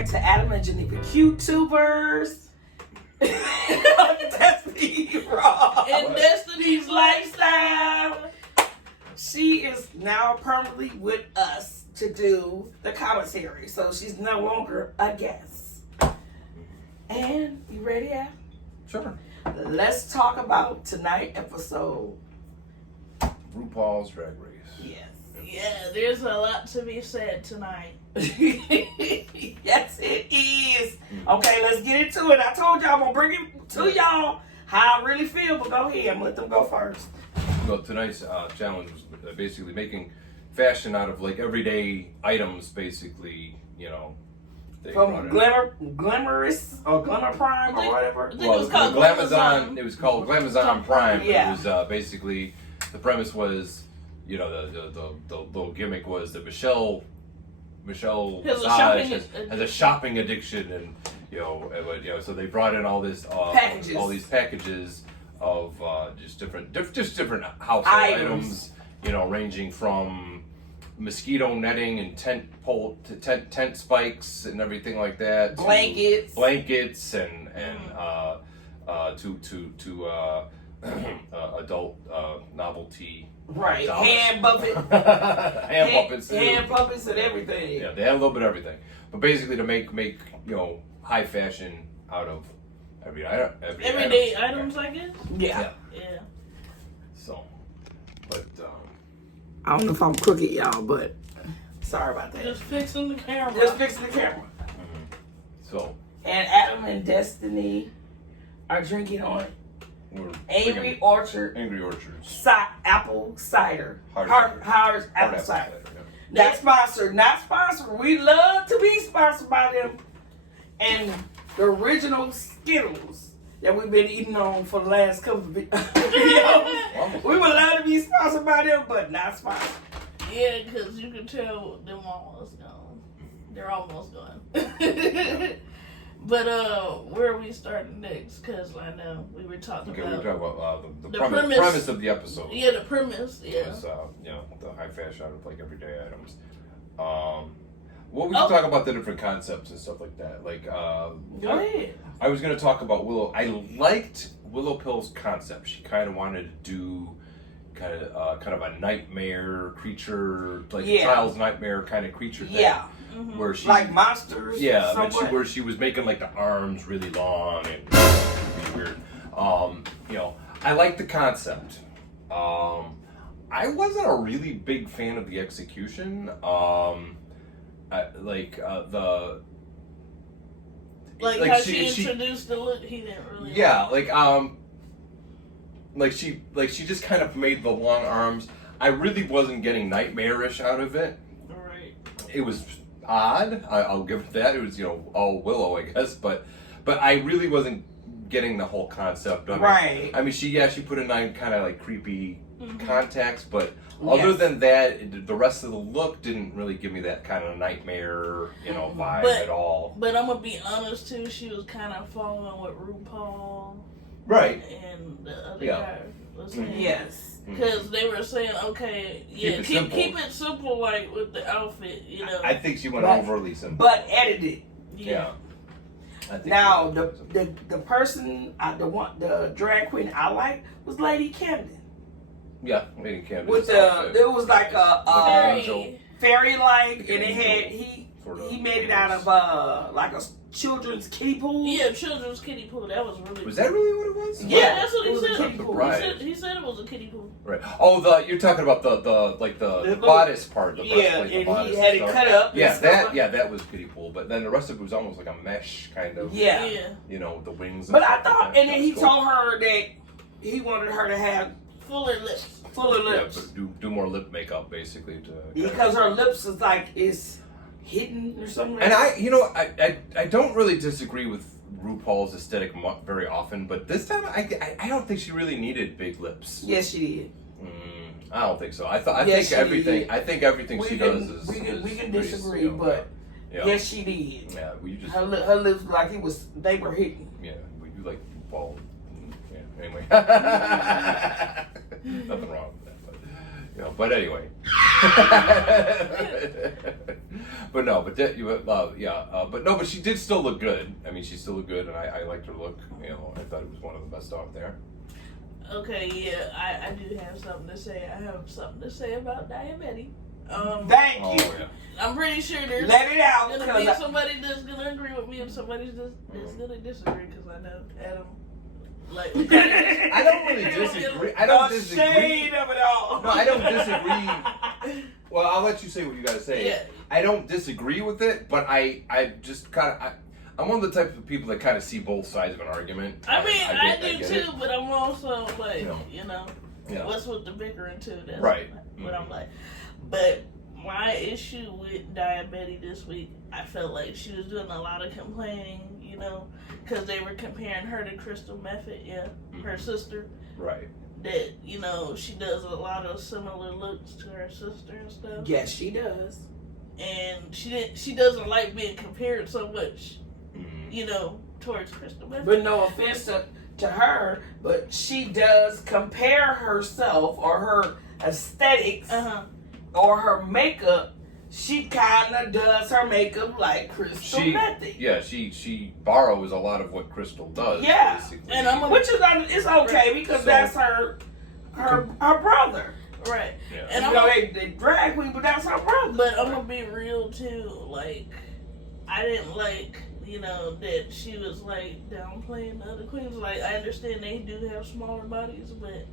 back to Adam and Geneva QTubers. Destiny Raw. In Destiny's lifestyle. She is now permanently with us to do the commentary, so she's no longer a guest. And you ready, Adam? Sure. Let's talk about tonight's episode. RuPaul's Drag Race. Yes. Yeah, there's a lot to be said tonight. Yes, it is. Okay, let's get into it. I told y'all I'm gonna bring it to y'all how I really feel, but go ahead. I'm gonna let them go first. Well, tonight's challenge was basically making fashion out of like everyday items, basically. You know, they From glamorous or glamour prime or whatever. I think it was called Glamazon. It was called Glamazon Prime. Yeah. It was basically the premise was, you know, the little gimmick was that Michelle Visage has a shopping addiction, and you know, so they brought in all this Packages. all these packages of just different household items, you know, ranging from mosquito netting and tent spikes and everything like that, blankets and to adult novelty. Right, dolls. hand puppets, hand puppets, and everything. Yeah, they had a little bit of everything, but basically to make you know high fashion out of everyday items, I guess. Yeah. So, but I don't know if I'm crooked, y'all, but sorry about that. Just fixing the camera. Just fixing the camera. so And Adam and Destiny are drinking on we're Angry Orchard apple cider. Hard apple cider. Yeah. Not sponsored. We love to be sponsored by them. And the original Skittles that we've been eating on for the last couple of videos. We would love to be sponsored by them, but not sponsored. Yeah, because you can tell them almost gone. They're almost gone. But where are we starting next? Because I know we were talking Okay, about... we're talking about the premise of the episode. Yeah, the premise, yeah. Was, you know, the high fashion out of like everyday items. What would you talk about the different concepts and stuff like that? Like, Go ahead. I was going to talk about Willow. I liked Willow Pill's concept. She kind of wanted to do kind of a nightmare creature, like a child's nightmare kind of creature thing. Yeah. Mm-hmm. Where she, like monsters. yeah, where she was making like the arms really long and weird. You know, I like the concept. I wasn't a really big fan of the execution. How she introduced the look, he didn't really. Yeah, she just kind of made the long arms. I really wasn't getting nightmarish out of it. Right. It was odd. I'll give it that. It was, you know, all Willow, I guess, but I really wasn't getting the whole concept of it. Right. I mean, she put in kind of like creepy contacts, but other than that, the rest of the look didn't really give me that kind of nightmare, you know, vibe at all. But I'm gonna be honest too. She was kind of following what RuPaul, right, and the other guy was saying. Yes. Because they were saying, okay, yeah, keep it simple, like with the outfit, you know. I think she went overly simple, but edited. Yeah. I think now the person, the drag queen I liked was Lady Camden. Yeah, Lady Camden. With there was like a fairy-like, and it had he made it out of like a children's kiddie pool. Yeah, children's kiddie pool. That was really. Was that really what it was? Yeah, that's what he said. He said it was a kiddie pool. Right. Oh, you're talking about the bodice part. The and he had it cut up. Yeah, that was kiddie pool. But then the rest of it was almost like a mesh kind of. Yeah. You know, the wings. But I thought, and then he told her that he wanted her to have fuller lips. Yeah, but do more lip makeup basically because her lips is hidden or something. And I don't really disagree with RuPaul's aesthetic very often, but this time I don't think she really needed big lips. Yes, she did. I don't think so. I think everything she does is. We can disagree, but yes, she did. Yeah, her lips they were hidden. Yeah, you like RuPaul. Yeah. Anyway, nothing wrong with that. But anyway. But no, no, but she did still look good. I mean, she still looked good, and I liked her look. You know, I thought it was one of the best out there. Okay, yeah, I do have something to say. I have something to say about Diabetes. Thank you. Yeah. I'm pretty sure there's Let it out. gonna be somebody that's gonna agree with me and somebody that's gonna disagree, because I know Adam. Like, I don't really disagree. I don't disagree. Shade of it all. No, I don't disagree. Well, I'll let you say what you gotta say. Yeah. I don't disagree with it, but I just kind of. I'm one of the types of people that kind of see both sides of an argument. I mean, I do get too, it. but I'm also like, Yeah. what's with the bickering too? That's Right. what I'm like. But my issue with Diabetes this week, I felt like she was doing a lot of complaining, because they were comparing her to Crystal Method, her sister. Right. That, she does a lot of similar looks to her sister and stuff. Yes, she does. And she doesn't like being compared so much, towards Crystal Method. But no offense to her, but she does compare herself or her aesthetics or her makeup. She kind of does her makeup like Crystal Method. Yeah, she borrows a lot of what Crystal does. Yeah, basically. and which is it's okay because that's her brother. Right. Yeah. And they drag queen, but that's her brother. But I'm gonna be real too. Like, I didn't like, that she was like downplaying the other queens. Like, I understand they do have smaller bodies, but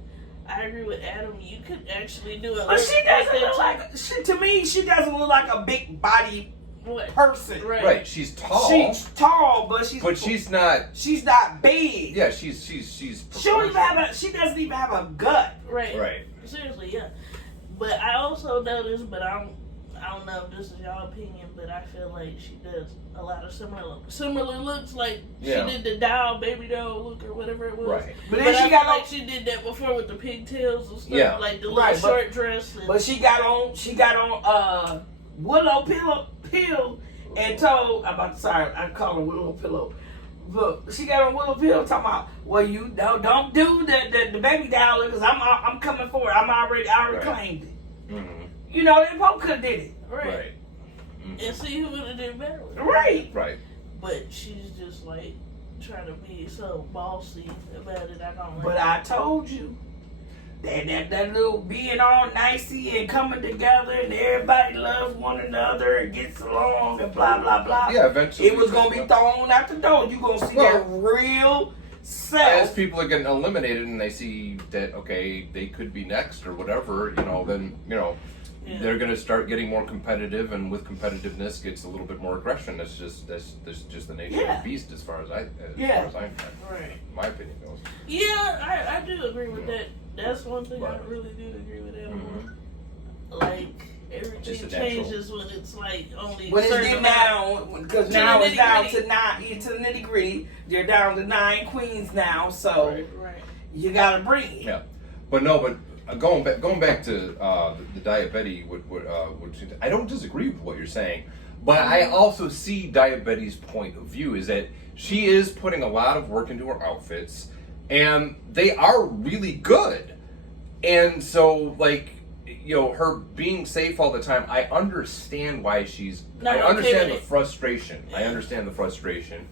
I agree with Adam. You could actually do it. But she doesn't look like. To me, she doesn't look like a big body person. Right. She's tall. She's tall, but she's not. She's not big. Yeah, she's. She doesn't even have a gut. Right. Seriously, yeah. But I also noticed, but I don't know if this is your opinion, but I feel like she does a lot of similar looks. Like she did the baby doll look or whatever it was. Right. But then she got like she did that before with the pigtails and stuff. Yeah. Like the little short dress. But she got on willow pill and told I call her willow pillow. But she got on willow pill talking about, well, you don't do the baby doll because I'm coming for it. I already claimed it. Mm-hmm. They both could have did it. Right. Mm-hmm. And see who would have did better with it. Right. But she's just like trying to be so bossy about it. I don't like But I told you that little being all nicey and coming together and everybody loves one another and gets along and blah blah blah. Yeah, eventually it was gonna be thrown out the door. You gonna see their real self. As people are getting eliminated and they see that they could be next or whatever, then they're gonna start getting more competitive, and with competitiveness gets a little bit more aggression. That's just the nature of the beast, as far as I'm Right. my opinion goes. Yeah, I do agree with that. That's one thing I really do agree with that. Like, everything changes when it's like only. When it's getting down, because now it's down to the nitty gritty. They're down to 9 queens now, so you gotta bring it. Yeah, but going back to the Diabetes, I don't disagree with what you're saying, but I also see Diabetes' point of view is that she is putting a lot of work into her outfits, and they are really good. And so, her being safe all the time, I understand why I understand the frustration. I understand the frustration.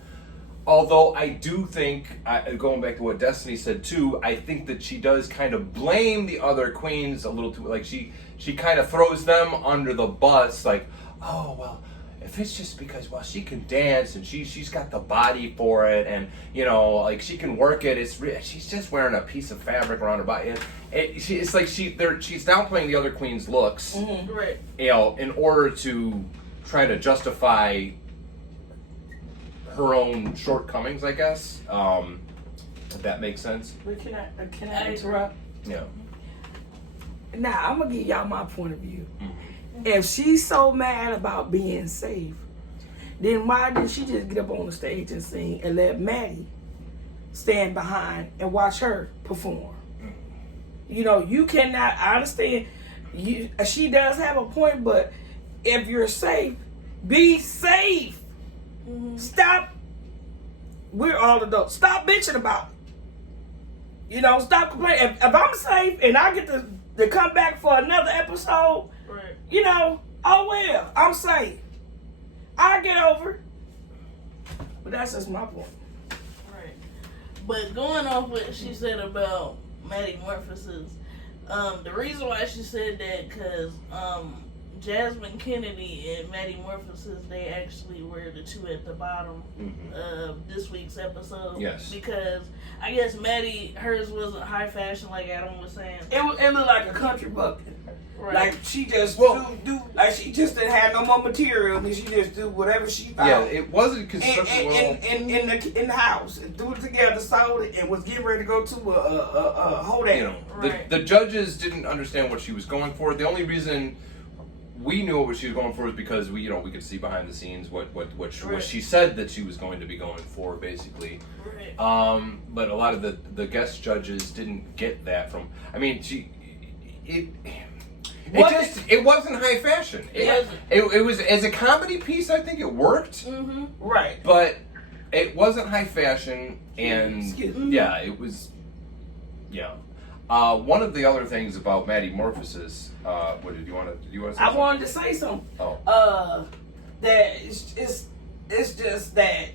Although I do think, going back to what Destiny said too, I think that she does kind of blame the other queens a little too. Like she kind of throws them under the bus. Like, oh well, if it's just because she can dance and she's got the body for it, and she can work it. She's just wearing a piece of fabric around her body. It's like she's downplaying the other queens' looks, right? In order to try to justify her own shortcomings, I guess. If that makes sense. But can I interrupt? Yeah. Now I'm gonna give y'all my point of view. If she's so mad about being safe, then why didn't she just get up on the stage and sing and let Matty stand behind and watch her perform? You cannot. I understand. She does have a point, but if you're safe, be safe. Stop. We're all adults. Stop bitching about it. Stop complaining. If I'm safe and I get to come back for another episode, oh well, I'm safe. I get over it. But that's just my point. Right. But going off what she said about Matty Morphosis, the reason why she said that because Jasmine Kennedy and Matty Morphosis, they actually were the two at the bottom of this week's episode. Yes. Because I guess Matty, hers wasn't high fashion like Adam was saying. It looked like a country bucket. Right. Like she just do like she just didn't have no more material, and she just do whatever she found. Yeah, it wasn't in conceptual. the house, and threw it together, sold it, and was getting ready to go to a hold You know, Right. the judges didn't understand what she was going for. The only reason we knew what she was going for was because we could see behind the scenes what she said that she was going to be going for, basically. Right. But a lot of the guest judges didn't get that from. I mean, it wasn't high fashion. It was, as a comedy piece, I think it worked. Mm-hmm. Right. But it wasn't high fashion, and yeah, it was. Yeah. One of the other things about Matty Morphosis, what did you want to say? I wanted to say something. Oh. That it's just that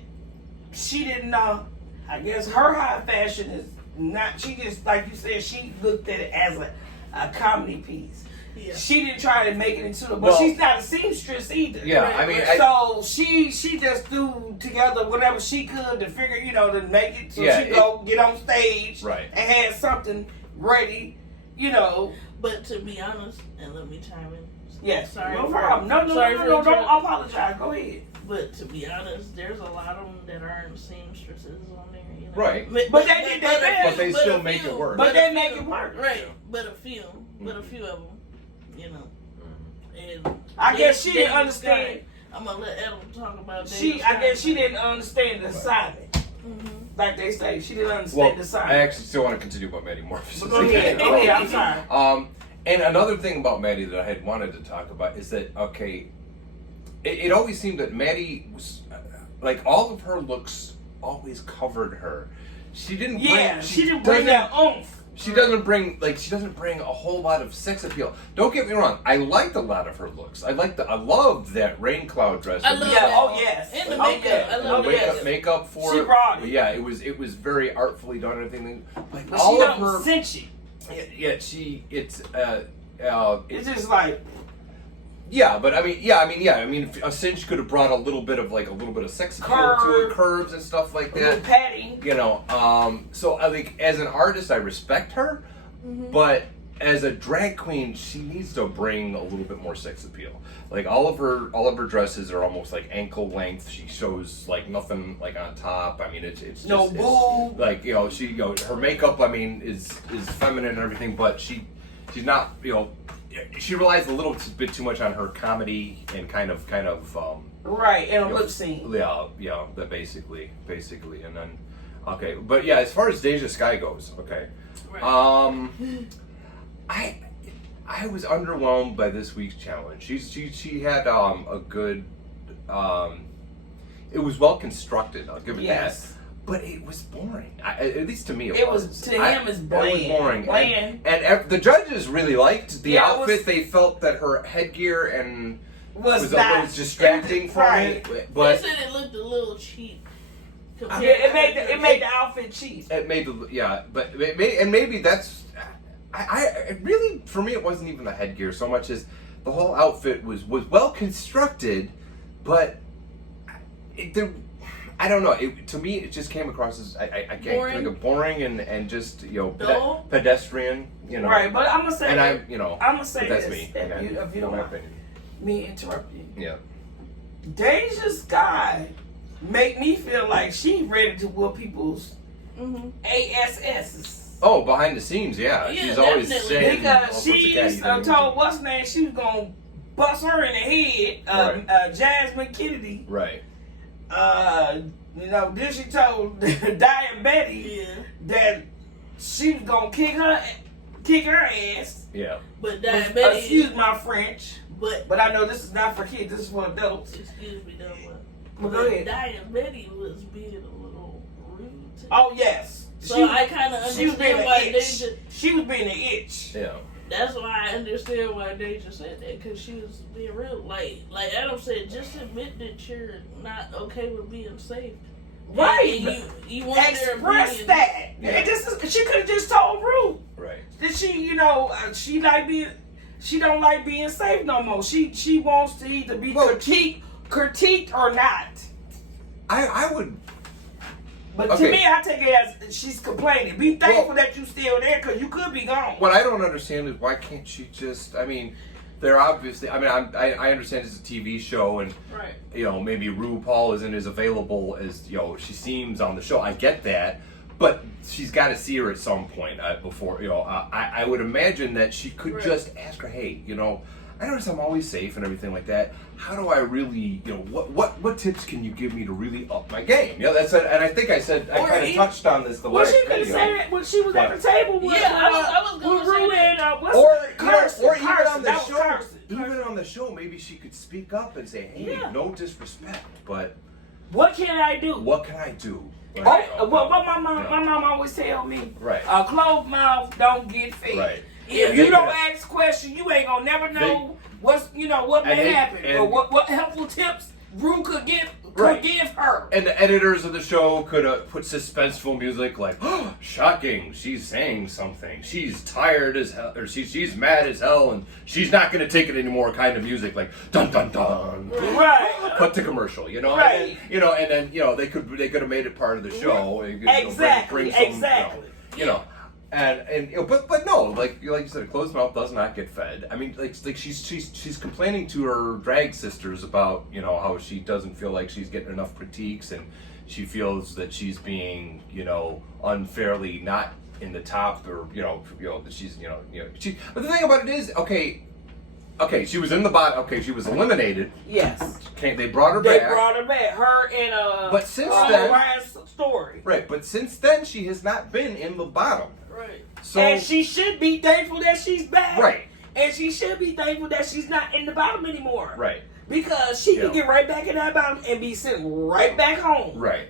she didn't know. I guess her high fashion is not. She just, like you said, she looked at it as a comedy piece. Yeah. She didn't try to make it into but she's not a seamstress either. Yeah, I mean, so she just threw together whatever she could to figure, to make it. So she go get on stage, right, and had something ready, But to be honest, and let me chime in. Yes, Sorry. no problem. No, don't apologize. Go ahead. But to be honest, there's a lot of them that aren't seamstresses on there. Right. But they did their best. But they still make it work. But they make it work. Right. But a few of them, And I guess she didn't understand. I'm gonna let Adam talk about that. I guess she didn't understand the assignment. Mm-hmm. Like they say, she didn't understand the assignment. I actually still want to continue about Matty Morphosis. Go ahead. I'm sorry. And another thing about Matty that I had wanted to talk about is that, it always seemed that Matty was, like, all of her looks always covered her. She didn't bring that oomph. She doesn't bring a whole lot of sex appeal. Don't get me wrong. I liked a lot of her looks. I loved that rain cloud dress. I love that. Oh yes. And the makeup. I love the makeup for she brought it. Yeah, it was very artfully done and everything. Like but all she of her cinchy. Yeah, it's just like. Yeah, but I mean, a cinch could have brought a little bit of sex appeal to it, curves and stuff like that. Padding. So I think as an artist, I respect her, but as a drag queen, she needs to bring a little bit more sex appeal. Like all of her dresses are almost like ankle length. She shows like nothing like on top. I mean, it's just, no boob. Like her makeup. I mean, is feminine and everything, but she's not. She relies a little bit too much on her comedy and kind of right, and a lip sync. Yeah, that basically, and then but yeah, as far as Deja Sky goes, Right. I was underwhelmed by this week's challenge. She had a good, it was well constructed. I'll give it that. But it was boring. At least to me, it was. To him, it's bland. It was boring. Bland. And the judges really liked the outfit. They felt that her headgear and was distracting from it. But they said it looked a little cheap. It made the outfit cheap. It made but maybe that's. I really, for me, it wasn't even the headgear so much as the whole outfit was well constructed, but I don't know. To me, it just came across as boring and just pedestrian. Right, but I'm gonna say, I'm gonna say that's this. me. If you don't mind me interrupting you. Yeah. Deja Sky make me feel like she ready to whoop people's ASSs. Oh, behind the scenes, yeah. She's always saying because she told what's name she was gonna bust her in the head. Jasmine Kennedy. Right. Then she told Diane Betty that she was gonna kick her ass. Yeah. But Diane Betty, excuse my French, but I know this is not for kids. This is for adults. Excuse me, But go ahead. Diane Betty was being a little rude. Oh yes. So I kind of understand why she was being an itch. Yeah. that's why I understand why Deja said that, because she was being real. Like Adam said, just admit that you're not okay with being safe. Right. And you want their express opinion. that. Yeah. And she could have just told Ruth Right. that she don't like being safe no more. She wants to either be critiqued or not. I would. But Okay. to me, I take it as she's complaining. Be thankful that you still there, because you could be gone. What I don't understand is why can't she just? I mean, they're obviously. I mean, I understand it's a TV show, and Right. maybe RuPaul isn't as available as she seems on the show. I get that, but she's got to see her at some point before. I would imagine that she could Right. just ask her, hey, I notice I'm always safe and everything like that. How do I really, what tips can you give me to really up my game? That's it. And I think I said I kind of touched on this the Well, last she could have video. said it when she was at the table with I was gonna say Ruth that. and Or even on the That was show, Carson. even on the show, maybe she could speak up and say, "Hey, Yeah. no disrespect, but What can I do? what can I do?" What my mom always tell me. Right. A closed mouth don't get fed. Right. If you don't ask questions, you ain't gonna never know what may happen or what helpful tips Rue could give her. And the editors of the show could put suspenseful music like, oh, shocking, she's saying something. She's tired as hell, or she's mad as hell, and she's not going to take it anymore kind of music like, dun dun dun. Right. Cut to commercial, Right. And then they could have made it part of the show. Exactly. Exactly. But no, like you said, a closed mouth does not get fed. I mean, like she's complaining to her drag sisters about how she doesn't feel like she's getting enough critiques, and she feels that she's being unfairly not in the top, or that she's she. But the thing about it is, okay, she was in the bottom. Okay, she was eliminated. Yes. They brought her They back. brought her back. Her and But since then, Ryan's story. right? But since then, she has not been in the bottom. Right. So And she should be thankful that she's back. right. And she should be thankful that she's not in the bottom anymore. Right. Because she can get right back in that bottom and be sent right back home. Right.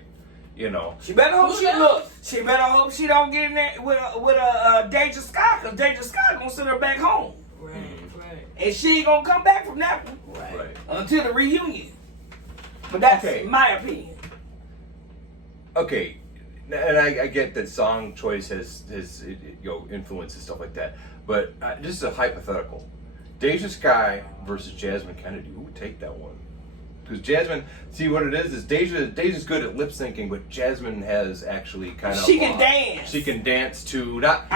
She better hope she better hope she don't get in there with a Deja Scott, because Deja Scott gonna send her back home. Right. Right. And she ain't gonna come back from that one. Right. Until the reunion. But that's my opinion. Okay. And I get that song choice has influence and stuff like that, but just a hypothetical: Deja Sky versus Jasmine Kennedy. Who would take that one? Because Jasmine, see what it is Deja's good at lip syncing, but Jasmine has actually kind of she can dance. She can dance to not.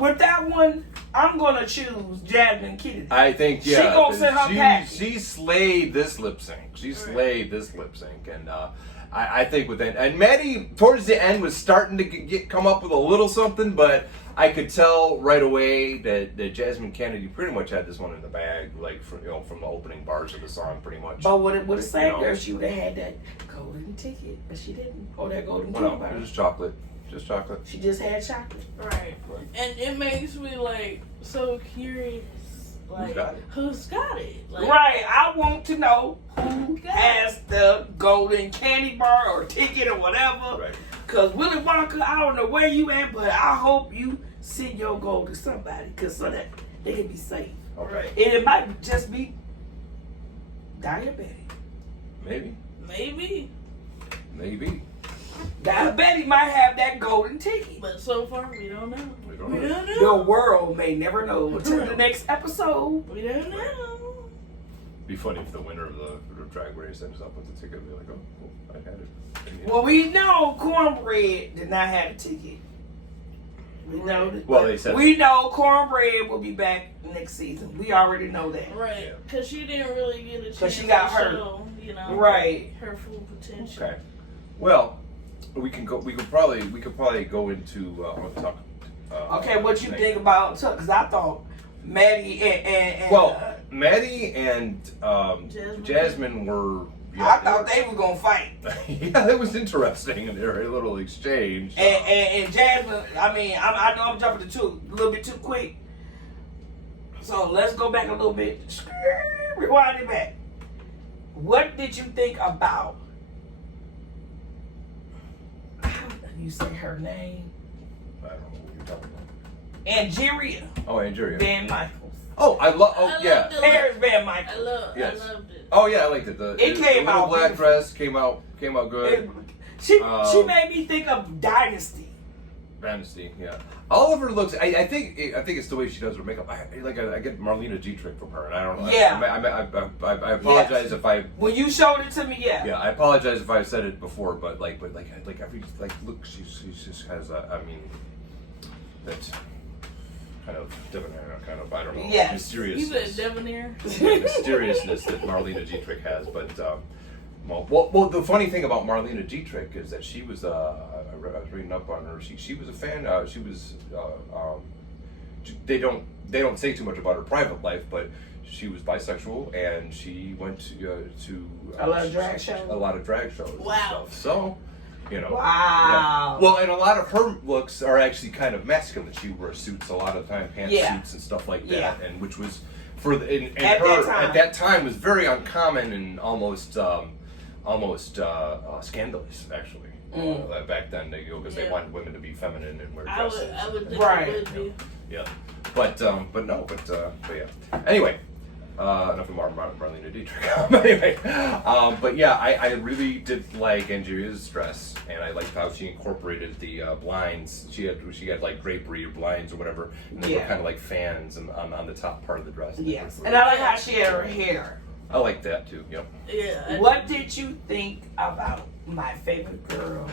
With that one, I'm gonna choose Jasmine Kennedy. I think she gonna send her package. She slayed this lip sync. And I think with that, and Matty towards the end was starting to come up with a little something, but I could tell right away that Jasmine Kennedy pretty much had this one in the bag, like from the opening bars of the song, pretty much. But with a sad girl, she would have had that golden ticket, but she didn't. Or that golden ticket. No, it was just chocolate. Just chocolate. She just had chocolate. Right. And it makes me so curious. Who's got it? Right. I want to know who has the golden candy bar or ticket or whatever. Right. Because Willy Wonka, I don't know where you at, but I hope you send your gold to somebody, because so that they can be safe. Okay. And it might just be diabetic. Maybe. Diabetic might have that golden ticket. But so far, we don't know. We don't know. The world may never know until the next episode. We don't know. Be funny if the winner of the drag race ends up with the ticket and be like, oh, I had it. Well, we know Cornbread did not have a ticket. We know that. Well, they said we know Cornbread will be back next season. We already know that. Right. Because she didn't really get a chance. Because she got hurt. Show, right. Her full potential. Okay. Well, we could probably go into talk. Okay, what you think about? Because I thought Matty and Matty and Jasmine were. I thought they were gonna fight. Yeah, that was interesting in their little exchange. And Jasmine, I know I'm jumping a little bit too quick. So let's go back a little bit. Rewind it back. What did you think about? How do you say her name? I don't know what you're talking about. Angeria. Oh, Angeria. Van Michaels. Oh, I love. Oh, yeah. Paris Van Michaels. Yes. I loved it. Oh yeah, I liked it. It came the out black beautiful. dress came out good. She made me think of Dynasty. Dynasty, yeah. Oliver looks. I think it's the way she does her makeup. I get Marlena Dietrich from her, and I don't know. Yeah. I apologize if I. When you showed it to me, yeah. Yeah, I apologize if I said it before, but every look she just has that's kind of debonair, kind of I don't know, yes. mysteriousness. You said debonair. Mysteriousness that Marlena Dietrich has, but well, the funny thing about Marlena Dietrich is that she was I was reading up on her. She was a fan. She was they don't say too much about her private life, but she was bisexual and she went to a lot of drag shows. A lot of drag shows. Wow. And stuff. So. You know, wow. Yeah. Well, and a lot of her looks are actually kind of masculine. She wears suits a lot of the time, pantsuits and stuff like that, and which was for at that time was very uncommon and almost scandalous actually. Back then, because they wanted women to be feminine and wear dresses. I would think it would be. Yeah, but yeah. Anyway. Enough of Marlena Dietrich. Anyway, but yeah, I really did like Angeria's dress, and I liked how she incorporated the blinds. She had like drapery or blinds or whatever, and they were kind of like fans on the top part of the dress. Yes, and I like how she had her hair. I like that too. Yep. Yeah. What did you think about my favorite girl,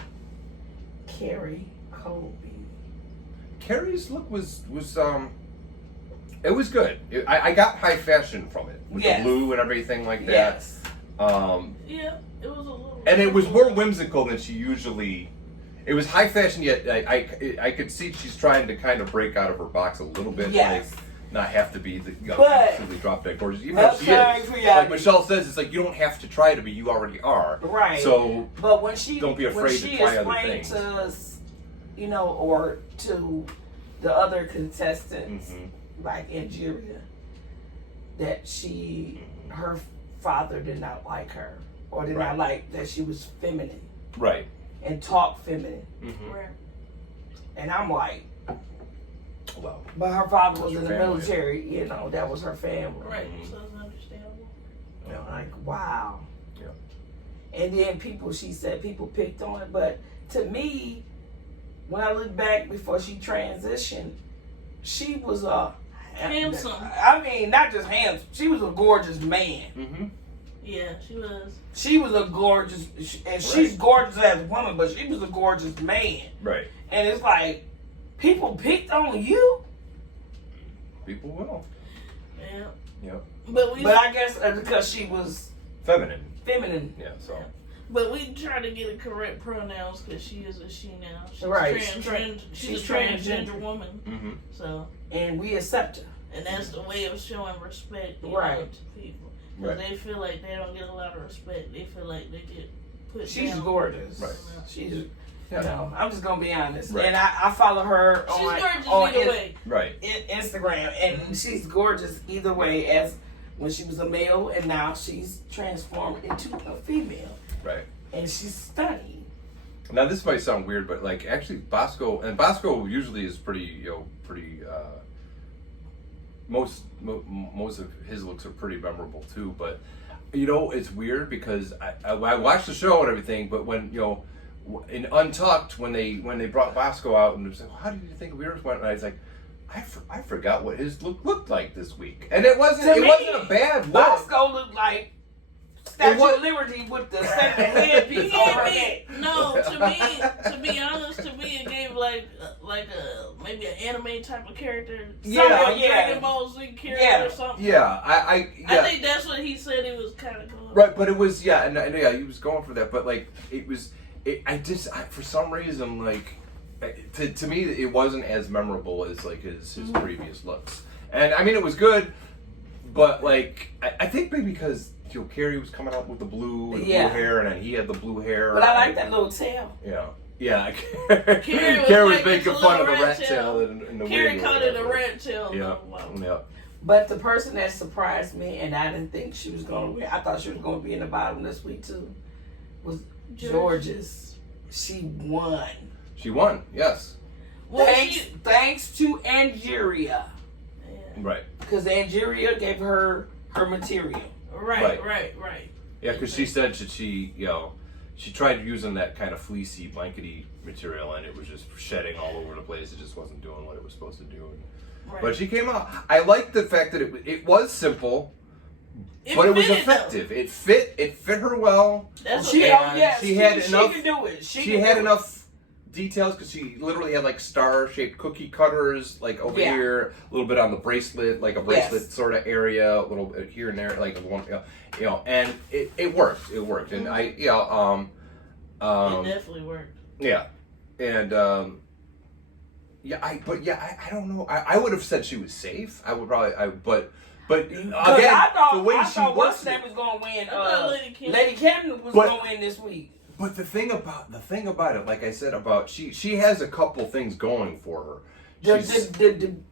Carrie Colby? Carrie's look was it was good. I got high fashion from it with the blue and everything like that. Yes. Yeah, it was a little. And it was more whimsical than she usually. It was high fashion, yet I could see she's trying to kind of break out of her box a little bit. Yes. Like, not have to be the But truly drop dead gorgeous. Even though she is. Like Michelle says, it's like you don't have to try to be. You already are. Right. So. But when she don't be afraid to try other things. to us, or to the other contestants. Mm-hmm. Like Angeria, that her father did not like her, or did not like that she was feminine, right, and talked feminine, Right. And I'm like, well, but her father was in the family. Military, that was her family, Right, so it's understandable. Like wow, yeah. And then she said people picked on it, but to me, when I look back before she transitioned, she was handsome. I mean, not just handsome. She was a gorgeous man. Mm-hmm. Yeah, she was. She was a gorgeous, and she's gorgeous as a woman, but she was a gorgeous man. Right. And it's like, people picked on you. People will. Yeah. Yep. But I guess because she was feminine. Yeah. So. But we try to get the correct pronouns because she is a she now. She's right. She's a transgender woman. Mm-hmm. So. And we accept her. And that's the way of showing respect, to people. Because they feel like they don't get a lot of respect. They feel like they get put She's down. gorgeous. Right. She's, I'm just going to be honest. Right. And I follow her she's gorgeous on either way. Right. Instagram. And she's gorgeous either way, as when she was a male and now she's transformed into a female. Right. And she's stunning. Now this might sound weird, but like actually Bosco usually is pretty, most of his looks are pretty memorable too. But it's weird because I watched the show and everything, but when in Untucked when they brought Bosco out and they said, well, how did you think yours went? And I was like, I forgot what his look looked like this week, and it wasn't a bad look. Bosco looked like Statue of Liberty with the second headpiece on her head. No, to be honest, it gave like a maybe an anime type of character. Dragon Ball Z character or something. Yeah, I think that's what he said he was kind of going. Right, but it was he was going for that, but like for some reason like to me it wasn't as memorable as like his previous looks, and I mean it was good, but like I think maybe because Carrie was coming out with the blue and blue hair, and then he had the blue hair. But I like that little tail. Yeah. Carrie was making fun of the rat tail in the Carrie called it a rat tail. Yeah. But the person that surprised me, and I didn't think she was going to win, I thought she was going to be in the bottom this week too, was George's. She won. Yes. Well, thanks to Angeria. Yeah. Right. Because Angeria gave her material. Right. Yeah, because she said that she tried using that kind of fleecy, blankety material, and it was just shedding all over the place. It just wasn't doing what it was supposed to do. Right. But she came out. I liked the fact that it was simple, but it was effective. Though. It fit her well. She could do it. She had enough details because she literally had like star-shaped cookie cutters like over here, a little bit on the bracelet, like a bracelet sort of area, a little bit here and there, like one, and it worked. It worked, and it definitely worked. Yeah, and I don't know. I would have said she was safe. I would probably, but again, the way she what's name was going to win. Lady Camden was going to win this week. But the thing about it, like I said, about she has a couple things going for her. The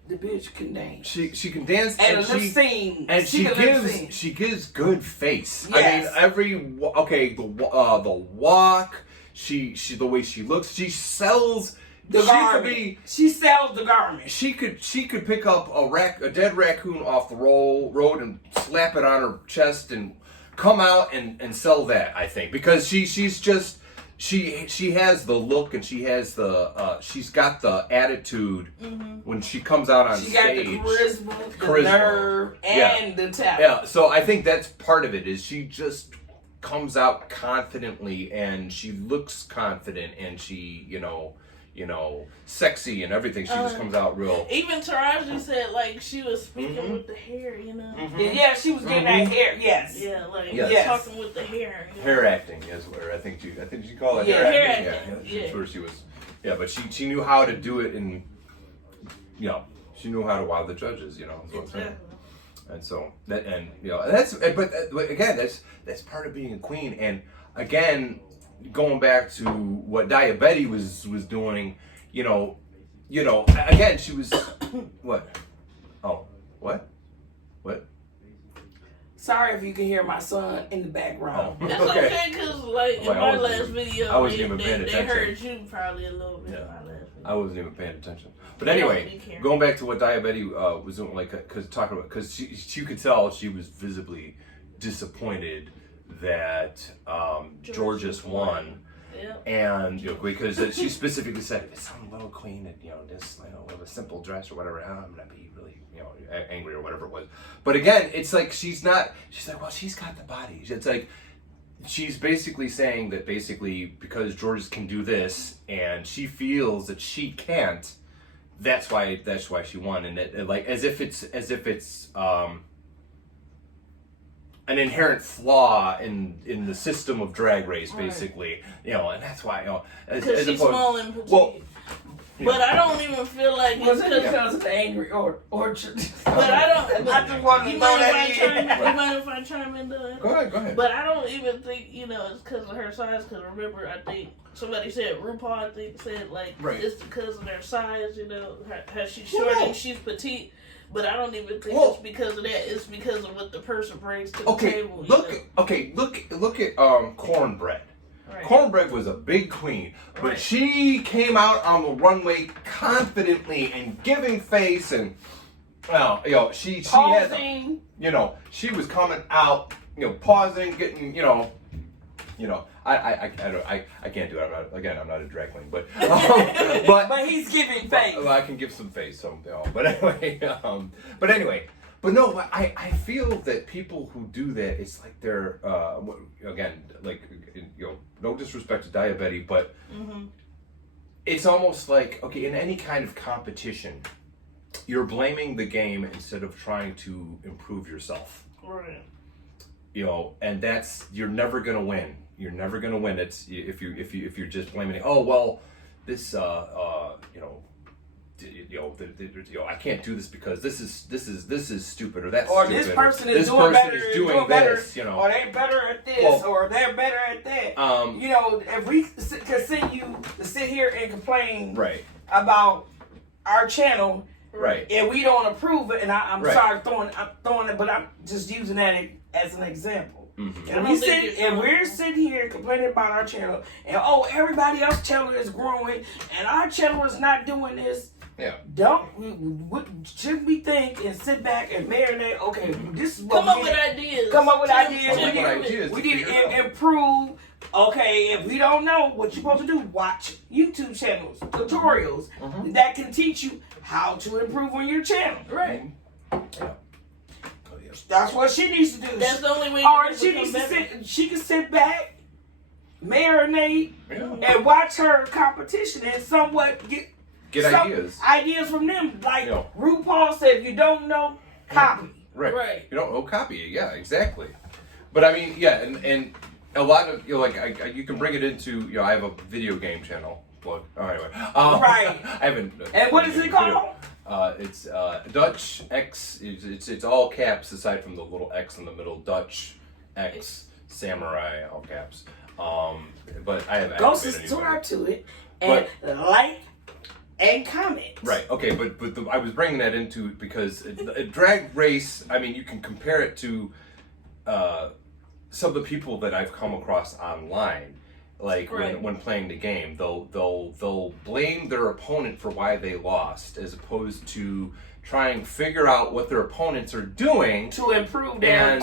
bitch can dance. She can dance and lip sing. And she gives good face. Yes. I mean, the walk, she the way she looks, she sells. She sells the garment. She could pick up a dead raccoon off the road and slap it on her chest and come out and sell that, I think, because she's just she has the look and she has she's got the attitude when she comes out on stage. She got the charisma, the nerve, and the talent. Yeah, so I think that's part of it. Is she just comes out confidently and she looks confident and she sexy and everything. She just comes out real. Even Taraji said like she was speaking with the hair, Yeah, she was getting that hair. Yes. Yeah, talking with the hair. Hair acting is where I think she called it hair acting. Yeah, that's where she was. Yeah, but she knew how to do it, and she knew how to wow the judges. Is what I'm saying. And so that's part of being a queen. And again, going back to what Diabetti was doing, again, she was what? Oh, what? Sorry if you can hear my son in the background. Oh, it's okay, because in my last video, they heard you probably a little bit in my last video. I wasn't even paying attention. But anyway, going back to what Diabetti was doing, because you could tell she was visibly disappointed that Georges won. Yep. And because she specifically said, if some little queen that just with a simple dress or whatever, I'm gonna be really angry or whatever it was. But again, it's like she's like, well, she's got the body. It's like she's basically saying that because Georges can do this and she feels that she can't, that's why she won. And it like as if it's an inherent flaw in the system of Drag Race, basically, and that's why, because she's small and petite. But I don't even feel like it's because of the angry orchard. But I don't. I just want to know that. You mind if I chime in? Go ahead. But I don't even think it's because of her size. Because remember, I think somebody said RuPaul. Said it's because of their size. How she's short and she's petite. But I don't even think it's because of that. It's because of what the person brings to the table. Look at Cornbread. Right. Cornbread was a big queen, but she came out on the runway confidently and giving face, and she pausing. Had she was coming out, pausing, getting I can't do it. I'm not a drag queen, but but he's giving face. I can give some face, but anyway, but no, I feel that people who do that, it's like they're again, no disrespect to Diabetti, but it's almost like, in any kind of competition, you're blaming the game instead of trying to improve yourself. Right. And that's, you're never gonna win. You're never gonna win. It's if you're just blaming it. Oh well, this I can't do this because this is stupid, or that's stupid, this person is doing this, or they're better at this, or they're better at that. If we continue to sit here and complain about our channel, and we don't approve it, and I'm sorry throwing it, but I'm just using that as an example. Mm-hmm. And we're sitting here complaining about our channel, and everybody else's channel is growing, and our channel is not doing this. Yeah. Shouldn't we think and sit back and marinate? Okay, this is what come up with ideas. Come up with ideas. We need to improve. Okay, if we don't know what you're supposed to do, watch YouTube channels, tutorials that can teach you how to improve on your channel. Right. Yeah. That's what she needs to do. That's the only way. Or she needs to sit. She can sit back, marinate, and watch her competition and somewhat get ideas from them. Like RuPaul said, if you don't know, copy. Right. You don't know, copy. Yeah, exactly. But I mean, and a lot of you can bring it into I have a video game channel. Well, anyway. Right. I haven't. And what is it called? It's Dutch X. It's all caps aside from the little X in the middle. Dutch X Samurai, all caps. But I have go subscribe to it and like and comment. Right. Okay. But I was bringing that into it because a drag race. I mean, you can compare it to some of the people that I've come across online. Like when playing the game, they'll blame their opponent for why they lost, as opposed to try and figure out what their opponents are doing to improve and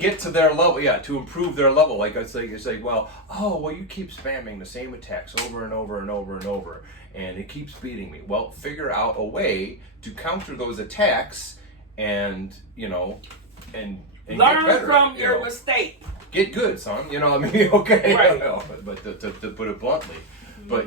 get to their level. Yeah, to improve their level. Like it's like you keep spamming the same attacks over and over and over and over, and it keeps beating me. Well, figure out a way to counter those attacks, and and learn get better, from your mistake. Get good, son. You know what I mean? Okay. Right. But to put it bluntly, but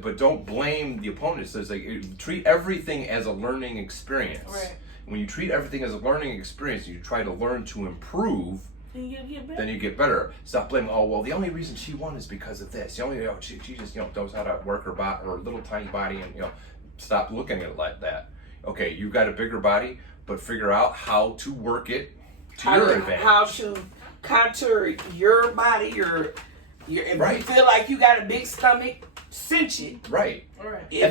but don't blame the opponents. It's like treat everything as a learning experience. Right. When you treat everything as a learning experience, you try to learn to improve. Then you get better. Stop blaming. Oh well, the only reason she won is because of this. The only she just knows how to work her little tiny body, and stop looking at it like that. Okay, you got a bigger body, but figure out how to work it to your advantage. How to contour your body, if you feel like you got a big stomach, cinch it. Right. Go ahead.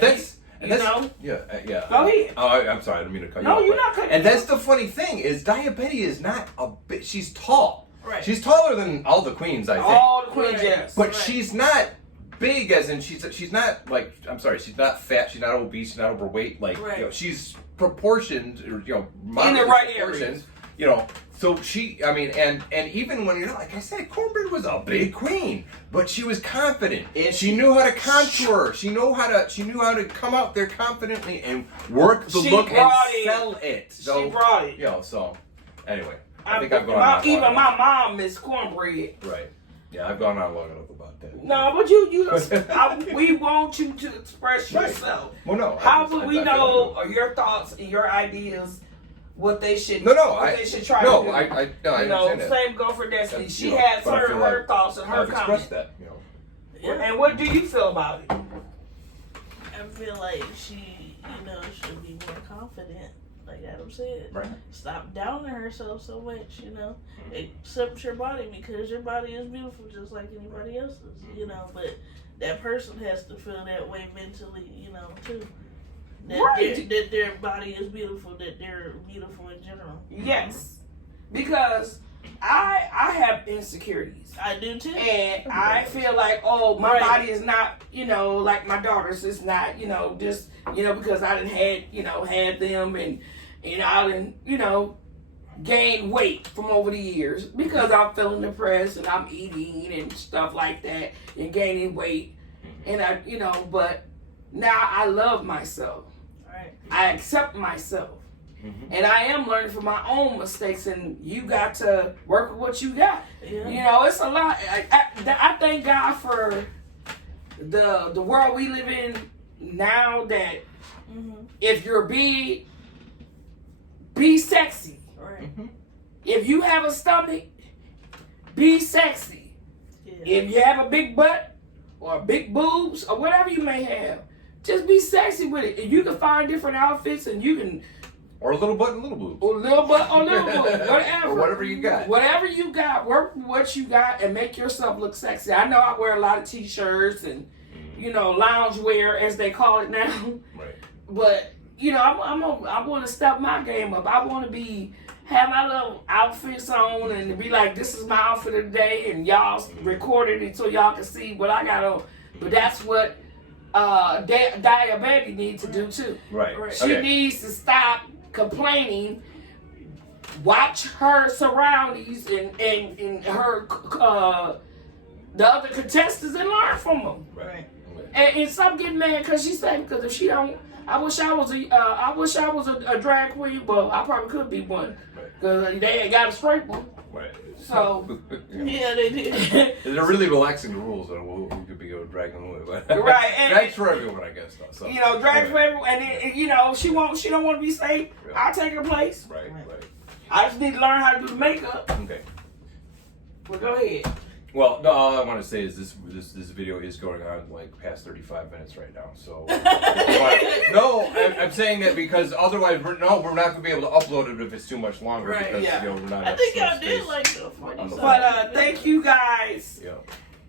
I'm sorry, I didn't mean to cut you off. No, you're not cutting. And that's the funny thing is, Diabetes is not a bit. She's tall. Right. She's taller than all the queens, I think. All the queens, yes. But she's not big, as in she's not like. I'm sorry, she's not fat. She's not obese. She's not overweight. Like she's proportioned, in the right areas. So and even when like I said, Cornbread was a big queen, but she was confident. And she knew how to contour. She knew how to come out there confidently and work the look and sell it. So, she brought it. So anyway, I think I've gone on. Even my mom is Cornbread. Right. Yeah, I've gone on long enough about that. No, but we want you to express yourself. Well, no. How would we know your thoughts and your ideas? What they should they should try to do. I understand that. Same go for Destiny. She has her thoughts and her comments. That, And what do you feel about it? I feel like she, should be more confident. Like Adam said, right. Stop downing herself so much. Accept your body, because your body is beautiful just like anybody else's. But that person has to feel that way mentally. Too. That their body is beautiful, that they're beautiful in general. Yes. Because I have insecurities. I do too. And I feel like, my body is not, like my daughter's. It's not, just, because I didn't had them and, I didn't, gain weight from over the years because I'm feeling depressed and I'm eating and stuff like that and gaining weight. And but now I love myself. I accept myself. Mm-hmm. And I am learning from my own mistakes, and you got to work with what you got. Yeah. It's a lot. I thank God for the world we live in now, that if you're big, be sexy. Right. Mm-hmm. If you have a stomach, be sexy. Yeah. If you have a big butt or big boobs or whatever you may have, just be sexy with it. And you can find different outfits, and you can... Or a little butt and little boobs. Or little butt or little boobs. Whatever. Or whatever you got. Whatever you got. Work with what you got and make yourself look sexy. I know I wear a lot of T-shirts and, lounge wear, as they call it now. Right. But, I want to to step my game up. I want to have my little outfits on and be like, this is my outfit of the day, and y'all record it so y'all can see what I got on. But that's what Diabetes needs to do too. Right. She needs to stop complaining. Watch her surroundings and her the other contestants and learn from them. Right. And stop getting mad because she said, because if she don't, I wish I was a drag queen, but I probably could be one because they ain't got a straight one. Right. So yeah, they did. They're really relaxing the rules on who could be dragging away. Right. And drags for everyone, I guess. Though, so. You know, drags for everyone, and then, you know, she don't want to be safe. Yeah. I'll take her place. Right. I just need to learn how to do the makeup. Okay. Well, go ahead. Well, no, all I want to say is this video is going on like past 35 minutes right now. So no, I'm saying that because otherwise we're not going to be able to upload it if it's too much longer. Right, Because yeah. you know, we're not. I think enough y'all space. did like the 40. But thank you guys. Yeah.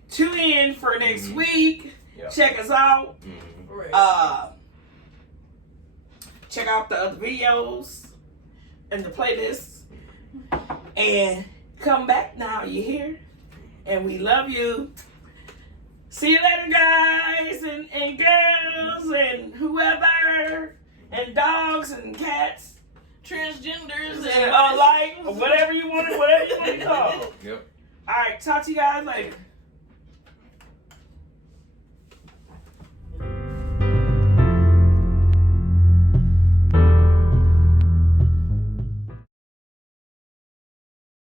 Tune in for next week. Yeah. Check us out. Mm-hmm. Right. Check out the other videos and the playlists. And come back now, you hear? And we love you. See you later, guys and girls and whoever and dogs and cats Transgenders and like whatever you want to call. Yep. All right, talk to you guys later.